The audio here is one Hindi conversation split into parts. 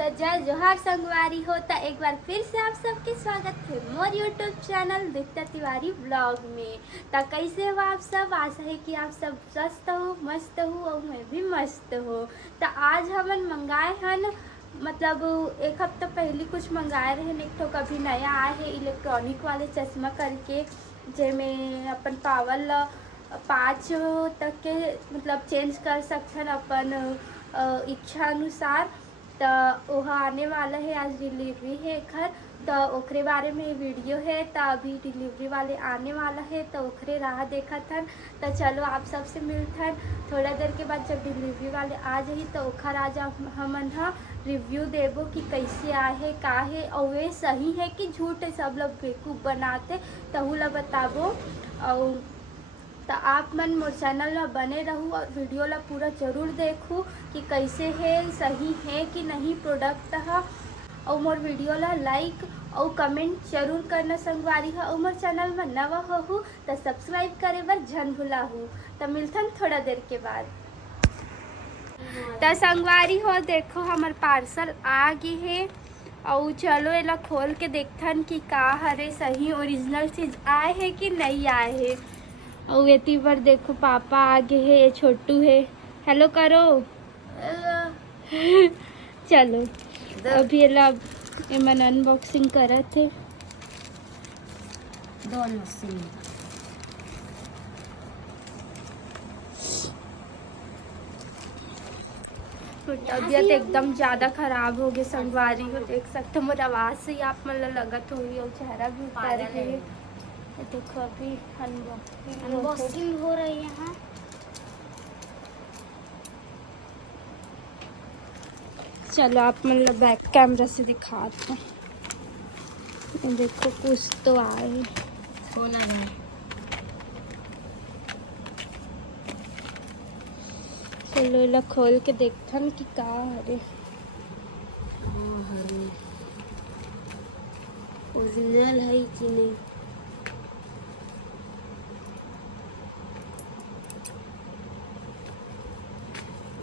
तो जय जोहार संगवारी हो। तो एक बार फिर से आप सबके स्वागत है मोर YouTube channel Deepta Tiwari blog में। तो कैसे हो आप सब? आशा है कि आप सब स्वस्थ हो, मस्त हो और मैं भी मस्त हो। तो आज हमन मंगाए हन, मतलब एक हफ्ता पहले कुछ मंगाए रहे, एक ठो कभी नया आए है इलेक्ट्रॉनिक वाले चश्मा करके, जेमें अपन पावर 5 तक के मतलब चेंज कर सकते अपन इच्छा अनुसार। तो वह आने वाला है, आज डिलीवरी है घर। तो ओकरे बारे में वीडियो है। तो अभी डिलीवरी वाले आने वाला है तो ओकरे राह देखा था। तो चलो आप सबसे मिलथन थोड़ा देर के बाद। जब डिलीवरी वाले आ जाही तो ओखर आज हमन हा रिव्यू देबो कि कैसे आए है, का है और वे सही है कि झूठ है, सब लोग बेवकूफ़ बनाते तहु ला बताबो। और तो आप मन मोर चैनल ला बने रहूँ और वीडियो ला पूरा जरूर देखूँ कि कैसे है, सही है कि नहीं प्रोडक्ट है। और मोर वीडियो ला लाइक और कमेंट जरूर करना संगवारी है। और मोर चैनल में नवा हो तो सब्सक्राइब करे बर झन भुला हूँ। तो मिलथन थोड़ा देर के बाद। तो संगवारी हो देखो हमार पार्सल आ गए है और चलो एला खोल के देखथन कि का हरे, सही ओरिजिनल चीज़ आए है कि नहीं आए है। और एती पर देखो पापा आगे है, ये छोटू है। हेलो करो। हेलो। चलो अभी एला एमन अनबॉक्सिंग करत है। दोनों सिम तबीयत एकदम ज़्यादा खराब हो गई संगवारी हो, देख सकते हो मोर आवाज़ से ही आप मन लगत होगी और चेहरा भी उतर गए। देखो अभी अनबॉक्सिंग हो रही है यहाँ। चलो आप मतलब बैक कैमरा से दिखाते हैं। देखो कुछ तो आए। सोना है। चलो इला खोल के देखथन कि का हरे। हाँ हरे ओरिजिनल है कि नहीं।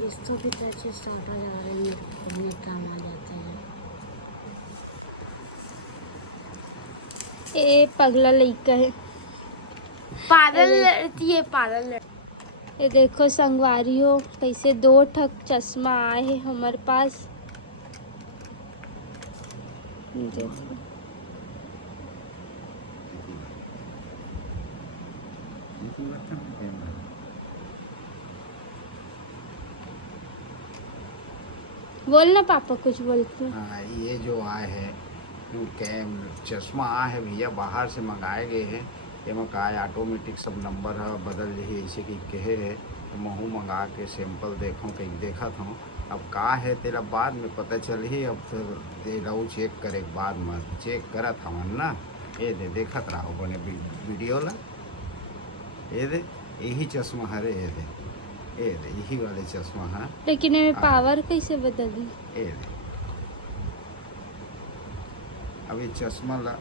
इसको भी अच्छे साटा जा रहे हैं, पहले काम आ जाते हैं। ए पगला लइका है, पागल लड़ती है, पागल लड़ती। ये देखो संगवारी हो कैसे 2 ठक चश्मा आए हैं हमारे पास। देखो बोलना पापा कुछ बोलते हैं। हाँ, ये जो आए है कैम चश्मा आए है भैया, बाहर से मंगाए गए हैं। ये का ऑटोमेटिक सब नंबर है बदल रही ऐसे कि कहे है। तो महू मंगा के सैंपल देखो कहीं देखा था। अब का है तेरा बाद में पता चल ही। अब तो दे रहा चेक करे बाद में चेक करा था मन ना। ये दे देखत रहो बने वीडियो ला। ये दे यही चश्मा है रे, ये दे यही वाले चश्मा है। लेकिन ये पावर कैसे बदली? ये दे अभी चश्मा ला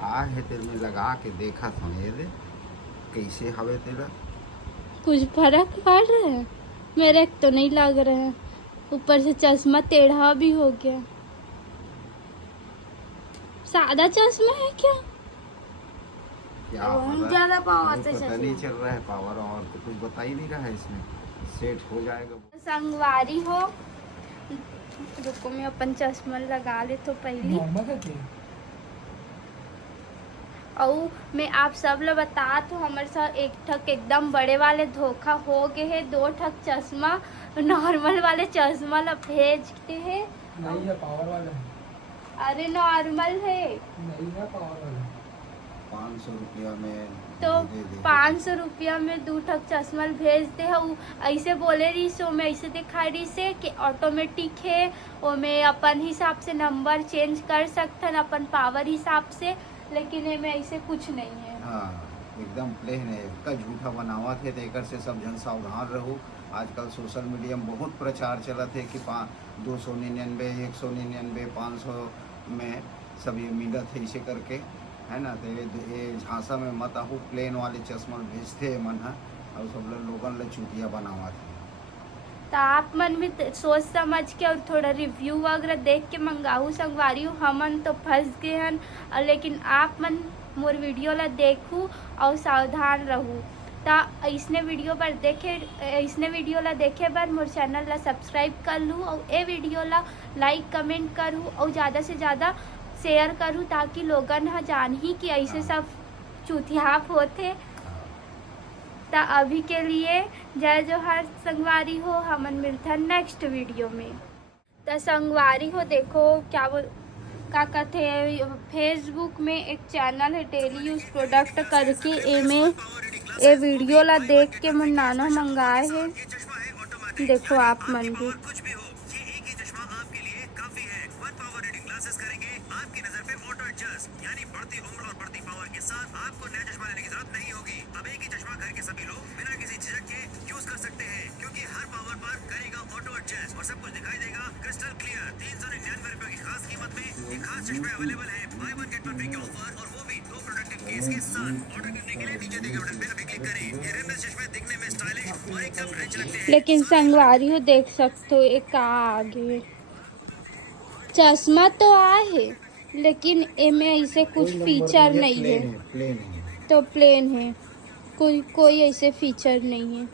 आ है तेरे में लगा के देखा था। ये दे कैसे हवे तेरा। कुछ फर्क पड़ रहा है? मेरे तो नहीं लग रहा है। ऊपर से चश्मा टेढ़ा भी हो गया। सादा चश्मा है क्या? क्या ज़्यादा पावर से पता नहीं चल रहा है पावर, और तो कुछ बता ही नहीं रहा है। इसमें सेट हो जाएगा। संगवारी हो रुको मैं अपन चश्मा लगा ले तो पहले। और मैं आप सब लोग बता तो हमारे साथ एक ठक एकदम बड़े वाले धोखा हो गए है। 2 ठक चश्मा नॉर्मल वाले चश्मा ला भेजते हैं। नहीं है पावर वाला है। अरे नॉर्मल है। नहीं है पावर वाला। 500 रुपया में तो दे दे। 500 रुपया में 2 ठक चश्मा भेजते हैं। ऐसे बोले रही सो मैं ऐसे दिखा रही से कि ऑटोमेटिक है, वो मैं अपन हिसाब से नंबर चेंज कर सकते हैं अपन पावर हिसाब से। लेकिन ये में ऐसे कुछ नहीं है। हाँ एकदम प्लेन है। इतना झूठा बनावा थे तो एकर से सब जन सावधान रहो। आजकल सोशल मीडिया में बहुत प्रचार चला थे कि 299, 199, 500 में सब ये मिलत है इसे करके, है ना। तो ये झांसा में मत आहू, प्लेन वाले चश्मा भेजते हैं मन है। और सब लोगन ले चूतिया बनावा थे। तो आप मन भी सोच समझ के और थोड़ा रिव्यू वगैरह देख के मंगाऊ संगवारी हूँ। हमन तो फंस गए हन और लेकिन आप मन मोर वीडियो ला देखू और सावधान रहू। तो इसने वीडियो ला देखे बर मोर चैनल ला सब्सक्राइब कर लूँ और ये वीडियो ला लाइक कमेंट करूँ और ज़्यादा से ज़्यादा शेयर करूँ ताकि लोगन ह जान ही कि ऐसे सब चूतियाप होते। तो अभी के लिए जय जोहार संगवारी हो, हमन मिलता नेक्स्ट वीडियो में। तो संगवारी हो देखो क्या कहते फेसबुक में एक चैनल है डेली यूज प्रोडक्ट करके, एमे ये वीडियो ला देख के मन नाना मंगाए है। देखो आप मन भी आपकी नजर पे ऑटो एडजस्ट यानी बढ़ती उम्र और बढ़ती पावर के साथ आपको नया चश्मा लेने की जरूरत नहीं होगी। अब एक ही चश्मा घर के सभी लोग बिना किसी झिझक के यूज कर सकते हैं क्योंकि हर पावर पर करेगा ऑटो एडजस्ट और सब कुछ दिखाई देगा क्रिस्टल क्लियर। 399 रुपए की खास कीमत में ये खास चश्मे अवेलेबल है। By one get one free के ऑफर और वो भी 2 प्रोडक्टिव केस के साथ। ऑर्डर करने के लिए नीचे दिए गए बटन पे अभी क्लिक करें। ये रिमलेस चश्मे दिखने में स्टाइलिश और एकदम रिच लगते हैं। लेकिन संगवारी हो देख सकते हो एक आगे चश्मा तो है लेकिन इनमें ऐसे कुछ फीचर नहीं है, प्लेन है। तो प्लेन है, कोई ऐसे फीचर नहीं है।